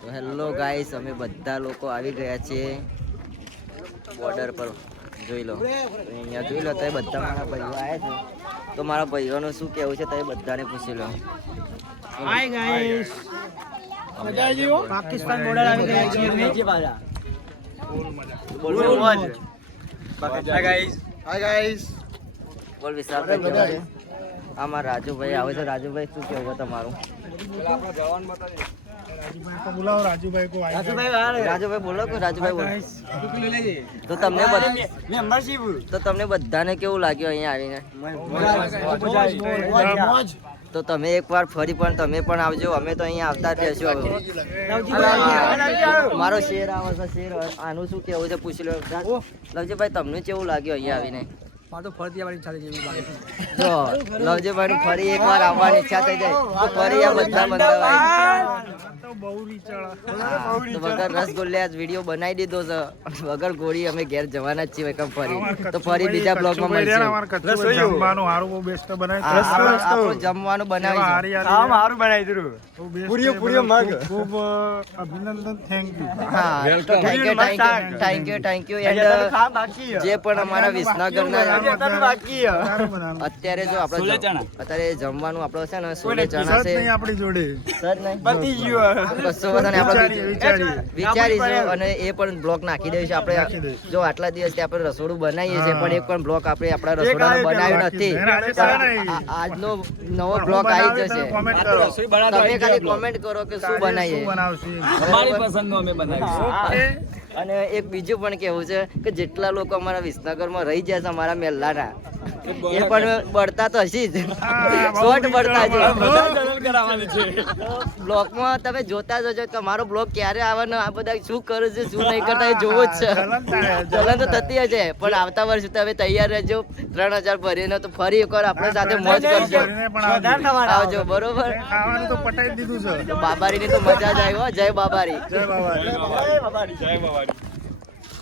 તો hello guys અમે બધા લોકો આવી ગયા છીએ બોર્ડર પર. જોઈ લો. અહીંયા જોઈ લો તો બધા મારા ભાઈઓ આવ્યા છે. તો મારા ભાઈઓનું શું કહેવું છે તમે બધાને પૂછી લો. હાય ગાઈસ પાકિસ્તાન બોર્ડર આવી ગયા છીએ અમે. બોલ બોલ બોલ. વિશાલ ભાઈ છે? રાજુભાઈ આવે છે. રાજુભાઈ શું કહેવું તમારું? બોલાવો રાજુભાઈ કો રાજુભાઈ બોલો કે રાજુભાઈ બોલો તો તમને બધાને કેવું લાગ્યું અહીંયા આવીને તો તમે એકવાર ફરી પણ તમે પણ આવજો અમે તો અહીંયા આવતા જ રહેશું મારો શેર આવે છે શેર આનું શું કેવું છે પૂછી લો લવજીભાઈ તમને કેવું લાગ્યું અહીંયા આવીને મારે તો ફરી એકવાર આવવાની ઈચ્છા થઈ જાય તો ફરી આ બધા બંધાવાય વગર રસગુલ્લે આજ વીડિયો બનાવી દીધો છે. વગર ગોળી અમે ઘેર જવાના જ છીએ કંઈ ફરી. તો ફરી બીજા બ્લોગમાં મળશે. જમવાનું હારું બહુ બેસ્ટ બનાવી આ- આ- આપણું જમવાનું બનાવીશું પૂરીઓ પૂરીઓ મગ. ખૂબ અભિનંદન થેન્ક યુ હા thank you thank you thank you and જે પણ અમારા વિસનગરના અત્યારે જો આપણે અત્યારે જમવાનું આપણો છે ને સોલે ચણા છે. નહીં આપણી જોડે. સર નહીં. બસો બધાને આપણે વિચારીશું અને એ પણ બ્લોક નાખી દઈશું આપણે જો આટલા દિવસથી આપણે રસોડું બનાવીએ છીએ પણ એક પણ બ્લોક આપણે આપણા રસોડાનું બનાવ્યો નથી. આજનો નવો બ્લોક આવી જશે. તમે ખાલી કોમેન્ટ કરો કે શું શું બનાવીએ અમારી પસંદનું અમે બનાવીશું. અને એક બીજું પણ કેવું છે કે જેટલા લોકો અમારા વિસનગરમાં રહી જાય છે અમારા મેલ્લાના એ પણ બળતા તો હશી જ. શોર્ટ બળતા છે. બધા ચેનલ કરાવવાની છે. બ્લોગમાં તમે જોતા જજો કે મારો બ્લોગ ક્યારે આવવાનો આ બધા શું કરે છે શું નહીં કરતા એ જોવું જ છે. ચલણ તો થતી હશે પણ આવતા વર્ષે તમે તૈયાર રહેજો. ત્રણ હજાર ભરીને તો ફરી એકવાર આપણે સાથે મોજ કરજો. આવજો. આવજો. બરોબર? તો પટાઈ દીધું છે. તો બાબારીની તો મજા જ આવી હો. જય બાબારી. જય બાબારી. જય બાબારી.